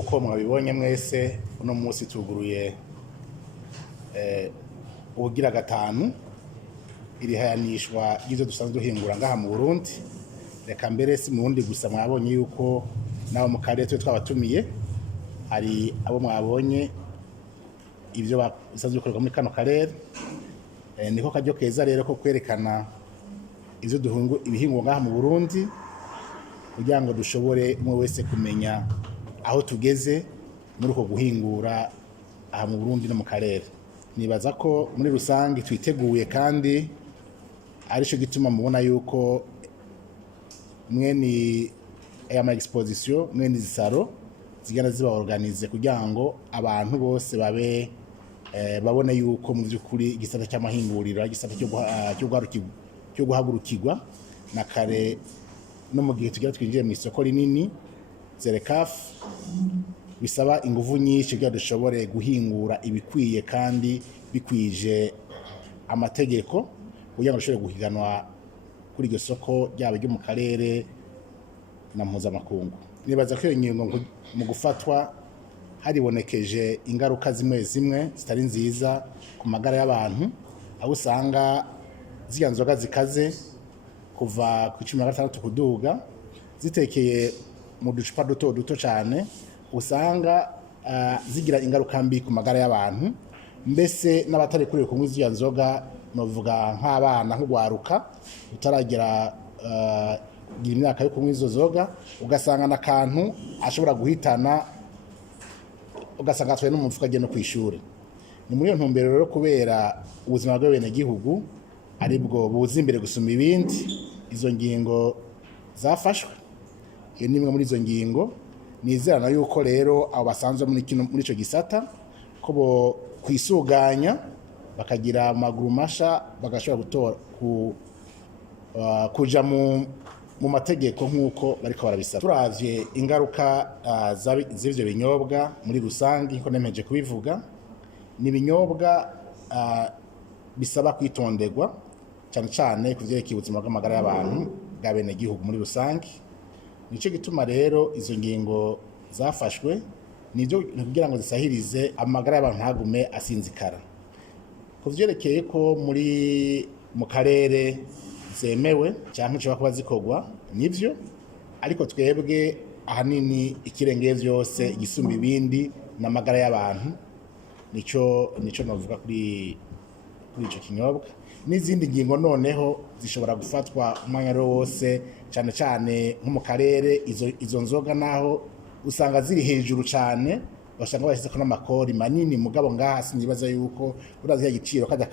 nk'uko mwabibonye mwese uno munsi tuguruye ubugira gatanu irihayanishwa ry'ivyo dusanzwe duhingura ngaha mu Burundi. Reka mbere si mu Burundi gusa, mwabonye yuko nabo mu karere twe twabatumiye, hari abo mwabonye ivyo basanzwe bikorerwa muri kano karere. Niko karyo keza rero ko kwerekana ivyo ibihingwa ngaha mu Burundi, kugira ngo dushobore umwe wese kumenya aho tugeze muri uko guhingura aha mu Burundi no mu karere. Nibaza ko muri rusange twiteguye, kandi arico gituma mubona yuko mwene aya exposition, mwene zisaro zigana ziba organize kugira ngo abantu bose babe babone yuko mu by'ukuri igisata cy'amahinguriro, igisata cyo guhagurukirwa na kare no mu gihe tugira twinjiye mu isoko rinini ZERECAF, bisaba ingufu nyinshi kugira dushobore guhingura ibikwiye kandi bikwije amategeko, kugira ngo dushobore guhiganwa kuri iryo soko ryaba ryo mu karere na mpuzamakungu. Nibaza ko iyo ngingo mu gufatwa haribonekeje ingaruka zimwe zimwe zitari nziza ku magara y'abantu, aho usanga ziriya nzoga zikaze kuva ku 16 kuduga zitekeye mu ducupa duto cyane, usanga zigira ingaruka mbi ku magara y'abantu. Mbese n'abatari kuri kunywa izo nzoga, novuga nk'abana nk'ugwaruka utaragira imyaka yo kunywa izo nzoga, ugasanga n'akantu ashobora guhitana, ugasanga atwaye n'umufuka agenda no kwishuri. Ni muri iyo ntumbero rero, kubera ubuzima bw'abenegihugu aribwo buza imbere gusuma ibindi, izo ngingo zafashwe. Iyo ni imwe muri izo ngingo. Nizerana yuko rero abo basanzwe muri ico gisata ko bo kwisuganya bakagira amaguru masha, bagashobora gutora kuja mu mategeko nk'uko bariko barabisaba. Turavye ingaruka z'ivyo binyobwa muri rusange, nko nemeje kubivuga, ni ibinyobwa bisaba kwitonderwa cyane cyane kuvyerekeye ubuzima bw'amagara y'abantu bw'abenegihugu muri rusange. Nico gituma rero izo ngingo zafashwe nivyo kugira ngo zisahirize amagara y'abantu ntagume asinzikara. Kuvyerekeye ko mu karere zemewe cyangwa cyo kuba zikorwa nivyo, ariko twebwe ahanini ikirengeye vyose igisumba ibindi n'amagara y'abantu. Nico navuga kuri ico kinyobwa. N'izindi ngingo noneho zishobora gufatwa umwanya wose, cyane cyane nko mu karere izo nzoga naho usanga ziri hejuru cyane, basanga bashyizeko n'amakori manini. Mugabo ngaha sinibaza yuko urazi ya giciro kajya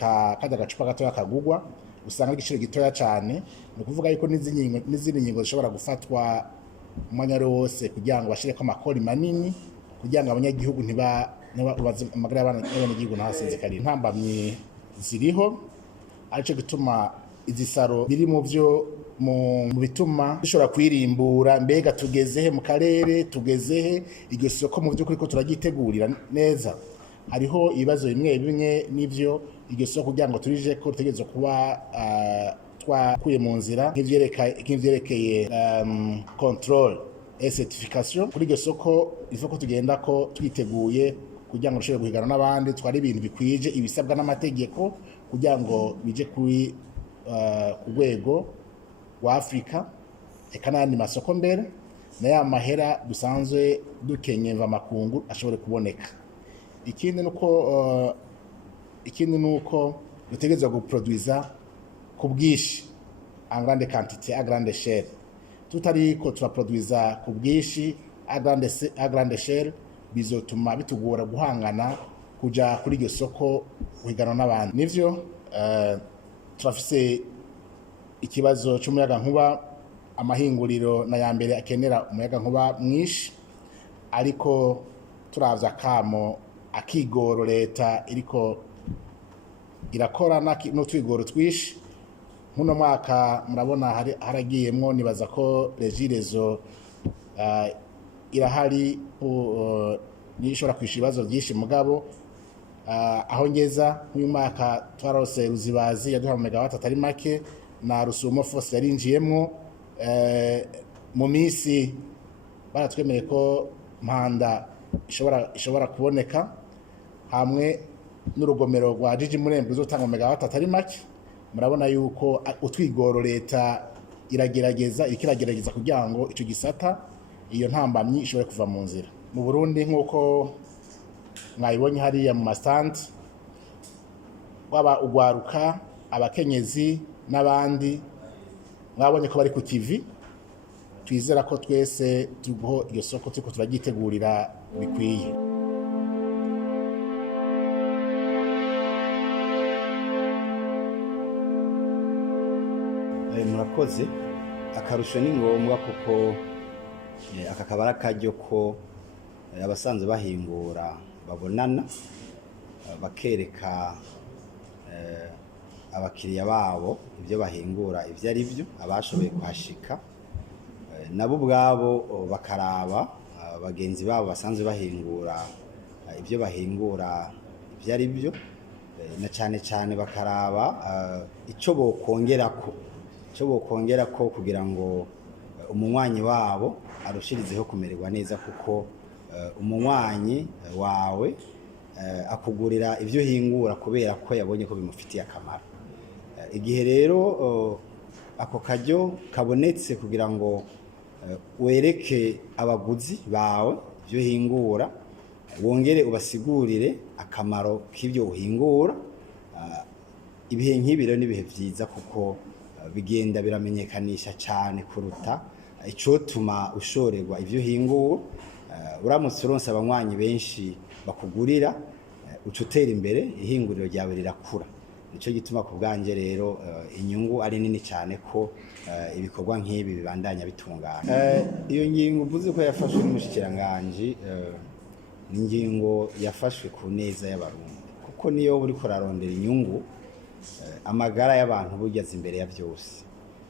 gacupa gatoya kagugwa, usanga igiciro gitoya cyane. Ni ukuvuga yuko n'izindi ngingo zishobora gufatwa umwanya wose kugira ngo bashireko amakori manini, kugira ngo abanyagihugu amagara y'abanyagihugu ntasinzikare. Intambamyi ziriho, arico gituma izisaro biri mu bituma dushobora kwirimbura. Mbega tugezehe mu karere, tugezehe iryo soko mu by'ukuri ko turagitegurira neza? Hariho ibibazo bimwe n'ivyo iryo soko kugira ngo turije ko tutegerezwa kuba twakuye mu nzira, nk'ivyerekeye control et certification. Kuri iryo soko isoko tugenda ko twiteguye kugira ngo dushobore guhigana n'abandi, twari ibintu bikwije ibisabwa n'amategeko kugira ngo bije ku rwego wa Afrika, eka n'andi masoko mbere, na ya mahera dusanzwe dukenye mva makungu ashobore kuboneka. Ikindi nuko dutegerezwa guproduiza ku bwishi, en grande quantité, à grande échelle. Tutariko turaproduiza ku bwishi à grande échelle, bizotuma bitugora guhangana kuja kuri iryo soko guhigana n'abandi. Nivyo turafise ikibazo cy'umuyaga nkuba. Amahinguriro na ya mbere akenera umuyaga nkuba mwinshi, ariko turavye akamo akigoro leta iriko irakora n'utwigoro twishi. Nkuno mwaka murabona haragiyemwo, nibaza ko Regirezo irahari nishobora kwisha ibibazo byinshi. Mugabo aho ngeza nk'uyu mwaka twarose Ruzibazi yaduha megawatt atari make, na Rusumo Force yarinjiyemwo. Mu minsi baratwemeye ko Mpanda ishobora kuboneka hamwe n'urugomero rwa Jiji Murembe ruzotanga megawati atari make. Murabona yuko utwigoro leta iragerageza kugira ngo ico gisata iyo ntambamyi ishobore kuva mu nzira. Mu Burundi nk'uko mwayibonye hariya mu mastand waba ugwaruka abakenyezi n'abandi mwabonye ko bari ku TV. Twizera ko twese tugo iyo soko turiko turagitegurira bikwiye. Murakoze. Akarusho ni ngombwa kuko aka kabara karyo ko abasanzwe bahingura babonana bakereka abakiriya babo ibyo bahingura ivyo ari byo, abashoboye kuhashika nabo ubwabo bakaraba bagenzi babo basanzwe bahingura ibyo bahingura ivyo ari byo, na cyane bakaraba ico bokongerako kugira ngo umunywanyi wabo arushirizeho kumererwa neza, kuko umunywanyi wawe akugurira ivyo hingura kubera ko yabonye ko bimufitiye akamaro. Igihe rero ako karyo kabonetse kugira ngo wereke abaguzi bawe ivyo hingura, wongere ubasigurire akamaro k'ivyo uhingura, ibihe nk'ibi rero n'ibihe vyiza kuko bigenda biramenyekanisha cyane kuruta icotuma ushorerwa ivyo hingura. Uramutse uronse abanywanyi benshi bakugurira ucutera imbere, ihinguriro ryawe rirakura. Nico gituma ku bwanje rero inyungu ari nini cyane ko ibikorwa nk'ibi bibandanya bitungana. Iyo ngingo uvuze ko yafashwe n'umushikiranganje ni ingingo yafashwe ku neza y'abarundi, kuko niyo uri kurarondera inyungu amagara y'abantu bugeze imbere ya byose,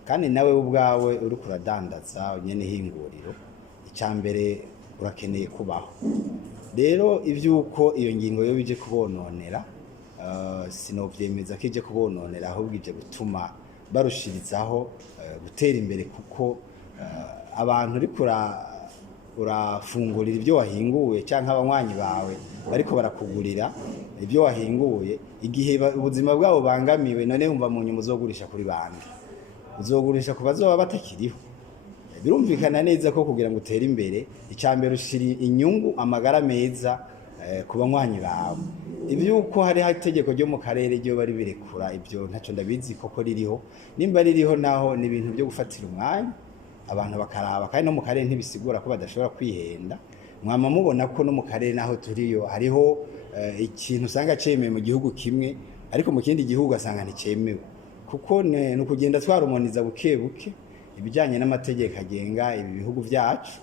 kandi nawe ubwawe uri kuradandaza nyene hinguriro, icambere urakeneye kubaho. Rero ivyuko iyo ngingo yo bije kubononera sinovyemeza ko ije kubononera, ahubwo ije gutuma barushirizaho gutera imbere, kuko abantu uri urafungurira ibyo wahinguye cyangwa abanywanyi bawe bariko barakugurira ibyo wahinguye, igihe ubuzima bwabo bangamiwe, none umva mu nyuma uzogurisha kuri bande? Uzogurisha ku bazoba batakiriho? Birumvikana neza ko kugira ngo utere imbere icambere ushiri inyungu amagara meza ku banywanyi bawe. Ivyuko hari itegeko ryo mu karere ryo bari birekura ibyo ntaco ndabizi koko ririho, nimba ririho naho ni ibintu byo gufatira umwanya abantu bakaraba, kandi no mu karere ntibisigura ko badashobora kwihenda. Mwama mubona ko no mu karere naho turiyo hariho ikintu usanga cemeye mu gihugu kimwe, ariko mu kindi gihugu asanga nticemewe, kuko no kugenda twarumoniza buke buke ibijanye n'amategeko agenga ibi bihugu vyacu,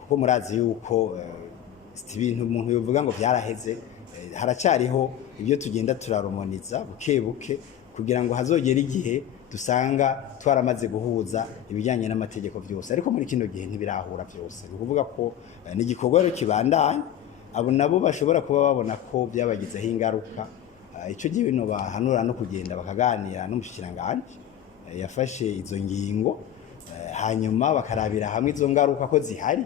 kuko murazi yuko ibintu umuntu yovuga ngo vyaraheze, haracyariho ibyo tugenda turarumoniza buke buke kugira ngo hazogera igihe dusanga twaramaze guhuza ibijyanye n'amategeko byose, ariko muri kino gihe ntibirahura byose. Ni ukuvuga ko n'igikorwa kibandanya, abo nabo bashobora kuba babona ko byabagizeho ingaruka. Ico gihe bino bahanura no kugenda bakaganira n'umushikiranganje yafashe izo ngingo, hanyuma bakarabira hamwe izo ngaruka ko zihari,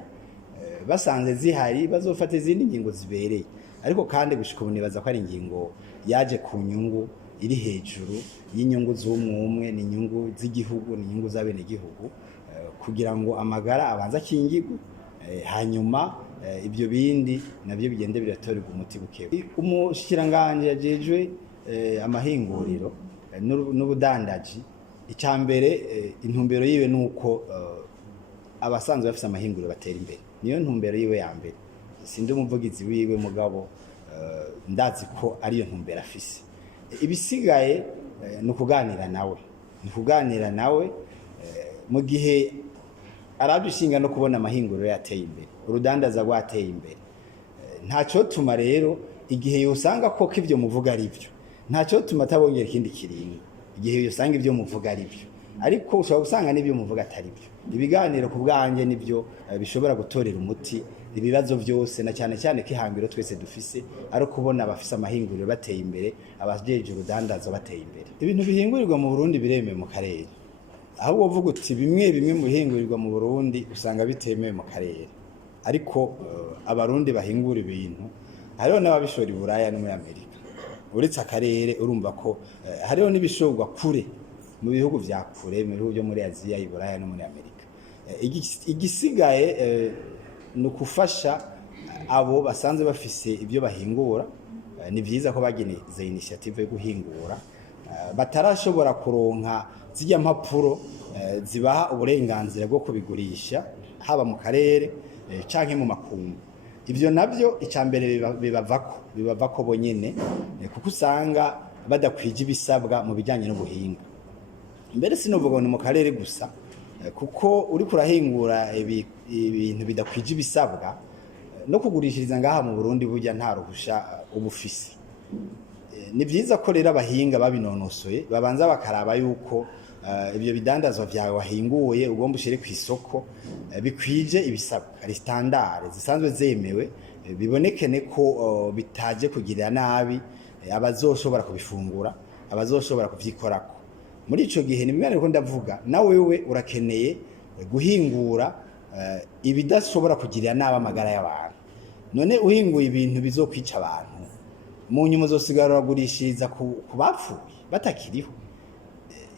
basanze zihari bazofata izindi ngingo zibereye. Ariko kandi gushika ubu nibaza ko ari ingingo yaje ku nyungu iri hejuru y'inyungu z'umwe, ni inyungu z'igihugu, ni inyungu z'abene gihugu, kugira ngo amagara abanza akingirwe, hanyuma ibyo bindi nabyo bigende biratorerwa umuti bukebuke. Umushikiranganje yajejwe amahinguriro n'ubudandaji, icambere intumbero yiwe nuko abasanzwe bafise amahinguriro batera imbere, niyo ntumbero yiwe ya mbere. Sindi umuvugizi wiwe mugabo ndazi ko ariyo ntumbero afise. Ibisigaye ni ukuganira nawe mu gihe arabishinga no kubona amahinguriro yateye imbere, urudandaza rwateye imbere. Ntacyo tuma rero igihe yosanga ko ivyo muvuga ari byo, ntacyo tuma atabongera ikindi kiringo igihe yosanga ibyo muvuga ari byo, ariko ushobora gusanga n'ibyo muvuga atari byo. Ibiganiro ku bwanje nibyo bishobora gutorera umuti ibibazo byose, na cyane cyane ko ihangiro twese dufise ari kubona abafise amahinguriro bateye imbere, abajeje urudandazo bateye imbere. Ibintu bihingurirwa mu Burundi biremewe mu karere, ahubwo uvuga uti bimwe mu bihingurirwa mu Burundi usanga bitemewe mu karere, ariko abarundi bahingura ibintu hariho n'ababishora i Buraya no muri Amerika uretse akarere urumva ko hariho n'ibishorwa kure mu bihugu vya kure mu bihugu byo muri Aziya i Buraya no muri Amerika igisigaye ni ukufasha abo basanze bafise ibyo bahingura ni vyiza ko bageneze initiative yo guhingura batarashobora kuronka zijya mpapuro zibaha uburenganzira bwo kubigurisha haba mu karere canke mu makungu ivyo navyo icambere bibavako bonyene kuko usanga badakwije ibisabwa mu bijyanye n'ubuhinga mbere sinovuga ni mu karere gusa kuko uri kurahingura ibintu bidakwije ibisabwa no kugurishiriza ngaha mu Burundi burya nta ruhusha ubufisi ni vyiza ko rero abahinga babinonosoye babanza bakaraba yuko ibyo bidandazwa vyawe wahinguye ugomba ushire ku isoko bikwije ibisabwa ari standard zisanzwe zemewe bibonekene ko bitaje kugirira nabi abazoshobora kubifungura abazoshobora kuvyikorako muri ico gihe ni mwana ko ndavuga na wewe urakeneye guhingura ibidashobora kugirira nabi amagara y'abantu none uhinguye ibintu bizokwica abantu mu nyuma uzosigara uragurishiriza ku bapfuye batakiriho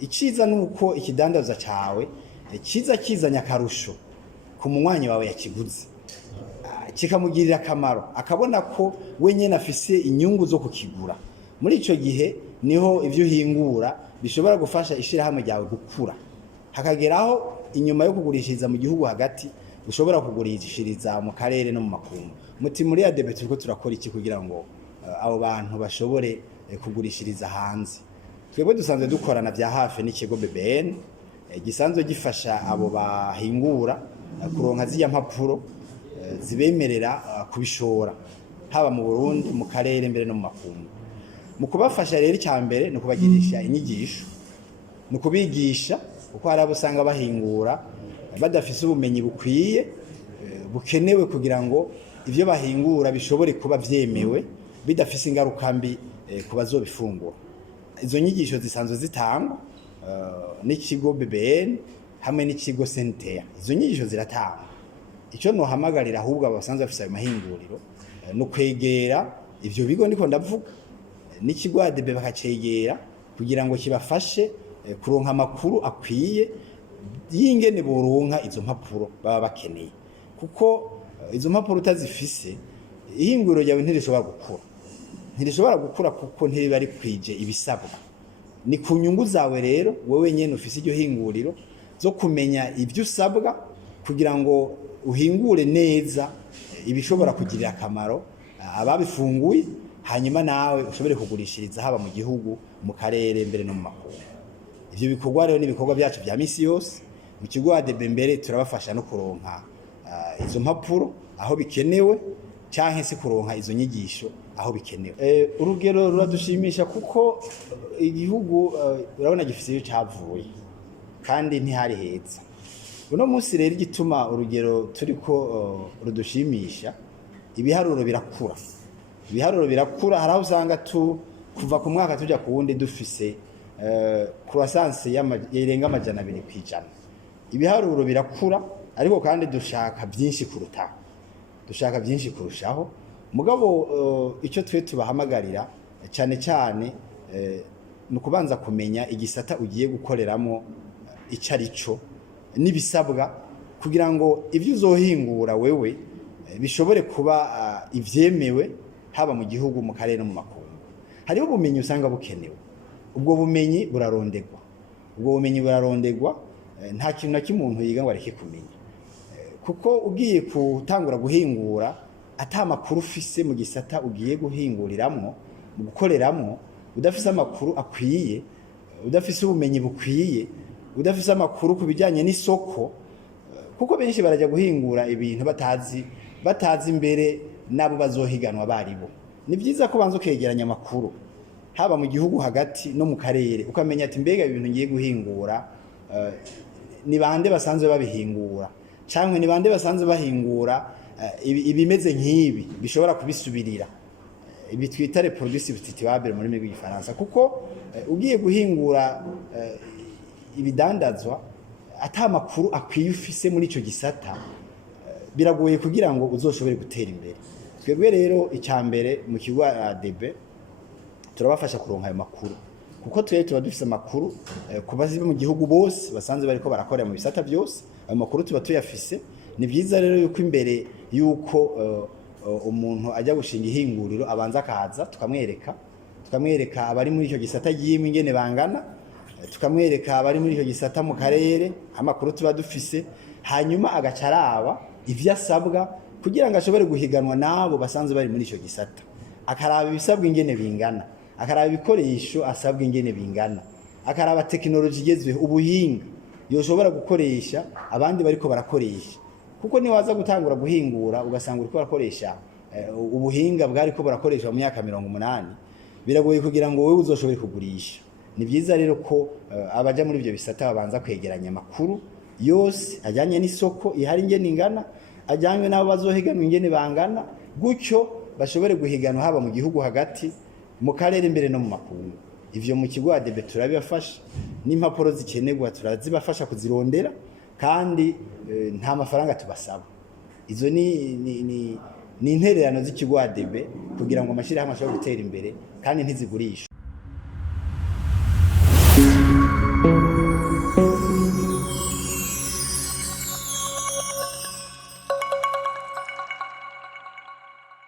iciza nuko ikidandaza cawe kiza kizanya akarusho ku munywanyi wawe yakiguze kikamugirira akamaro akabona ko we nyene afise inyungu zo kukigura muri ico gihe niho ivyo uhingura bishobora gufasha ishirahamwe ryawe gukura hakageraho inyuma yo kugurishiriza mu gihugu hagati ushobora kugurishiriza mu karere no mu makungu muti muri ADB turiko turakora iki kugira ngo abo bantu bashobore kugurishiriza hanze twebwe dusanzwe dukorana vya hafi n'ikigo BBN gisanzwe gifasha abo bahingura kuronka ziya mpapuro zibemerera kubishora haba mu Burundi mu karere mbere no mu makungu mu kubafasha rero icyambere no kubagirisha inyigisho no kubigisha uko hari abo usanga bahingura badafise ubumenyi bukwiye bukenewe kugira ngo ivyo bahingura bishobore kuba vyemewe bidafise ingaruka mbi ku bazobifungura izo nyigisho zisanzwe zitangwa n'ikigo BBN hamwe n'ikigo Sentea izo nyigisho ziratangwa ico no hamagarira ahubwo abasanzwe bafise ayo mahinguriro no kwegera ivyo bigo ndiko ndavuga n'ikigo ADB bakacegera kugira ngo kibafashe kuronka amakuru akwiye yingene boronka izo mpapuro baba bakeneye kuko izo mpapuro utazifise ihinguriro ryawe ntirishobora gukura kuko ntiriba ari kwije ibisabwa ni ku nyungu zawe rero wewe nyene ufise iryo hinguriro zo kumenya ibyo usabwa kugira ngo uhingure neza ibishobora kugirira akamaro ababifunguye hanyuma nawe ushobore kugurishiriza haba mu gihugu mu karere mbere no mu makungu ivyo bikorwa rero n'ibikorwa byacu vya misi yose mu kigo ADB mbere turabafasha no kuronka izo mpapuro aho bikenewe canke se kuronka izo nyigisho aho bikenewe urugero ruradushimisha kuko igihugu urabona gifise iyo cavuye kandi ntihari heza uno munsi rero igituma urugero turiko rudushimisha ibiharuro birakura haraho usanga kuva ku mwaka tuja ku wundi dufise croissance yirenga amajana 2%. Ibiharuro birakura ariko kandi dushaka byinshi kurushaho mugabo icyo twe tubahamagarira cyane cyane no kubanza kumenya igisata ugiye gukoreramo icarico nibisabwa kugira ngo ivyo uzohingura wewe bishobore kuba ivyemewe haba mu gihugu mu karere no mu makungu hariho ubumenyi usanga bukenewe ubwo bumenyi burarondegwa nta kintu na kimuntu yiga ngo areke kumenya kuko ugiye kutangura guhingura ata makuru ufise mu gisata ugiye guhinguriramwo mu gukoreramwo udafise amakuru akwiye udafise ubumenyi bukwiye udafise amakuru kubijanye n'isoko kuko benshi barajya guhingura ibintu batazi imbere nabo bazohiganwa baribo ni byiza ko banza ukegeranya amakuru haba mu gihugu hagati no mu karere ukamenya ati mbega ibintu ngiye guhingura ni bande basanzwe babihingura cyangwa ni bande basanzwe bahingura ibimeze nk'ibi bishobora kubisubirira ibi twita les produits substituables muri rurimi rw'igifaransa kuko ugiye guhingura ibidandazwa ata makuru akwiye ufise muri ico gisata biragoye kugira ngo uzoshobore gutera imbere. Twebwe rero icyambere mu kigo ADB turabafasha kuronka ayo makuru, kuko tuba dufise amakuru ku bazi mu gihugu bose basanzwe bariko barakorera mu bisata byose, ayo makuru tuba tuyafise. Ni byiza rero yuko imbere yuko umuntu ajya gushinga ihinguriro abanza akaza tukamwereka abari muri icyo gisata y'imwe ingene bangana, tukamwereka abari muri icyo gisata mu karere, amakuru tuba dufise, hanyuma agaca araba ivyo asabwa kugira ngo ashobore guhiganwa nabo basanzwe bari muri icyo gisata, akaraba ibisabwa ingene bingana, akaraba ibikoresho asabwa ingene bingana, akaraba tekinoloji igezweho, ubuhinga yoshobora gukoresha abandi bariko barakoresha. Kuko ni waza gutangura guhingura ugasanga uriko barakoresha ubuhinga bwariko barakoresha mu myaka 80, biragoye kugira ngo wewe uzoshobore kugurisha. Ni byiza rero ko abaja muri ivyo bisata babanza kwegeranya amakuru yose ajyanye n'isoko ihari ingene ingana, ajyanywe nabo bazohiganwa ingene bangana, gutyo bashobore guhiganwa haba mu gihugu hagati, mu karere imbere no mu makungu. Ivyo mu kigo ADB turabibafasha, n'impapuro zikenerwa turazibafasha kuzirondera, kandi nta mafaranga tubasaba. Izo ni intererano z'ikigo ADB kugira ngo amashirahamwe ashobore gutera imbere kandi ntizigurishwe.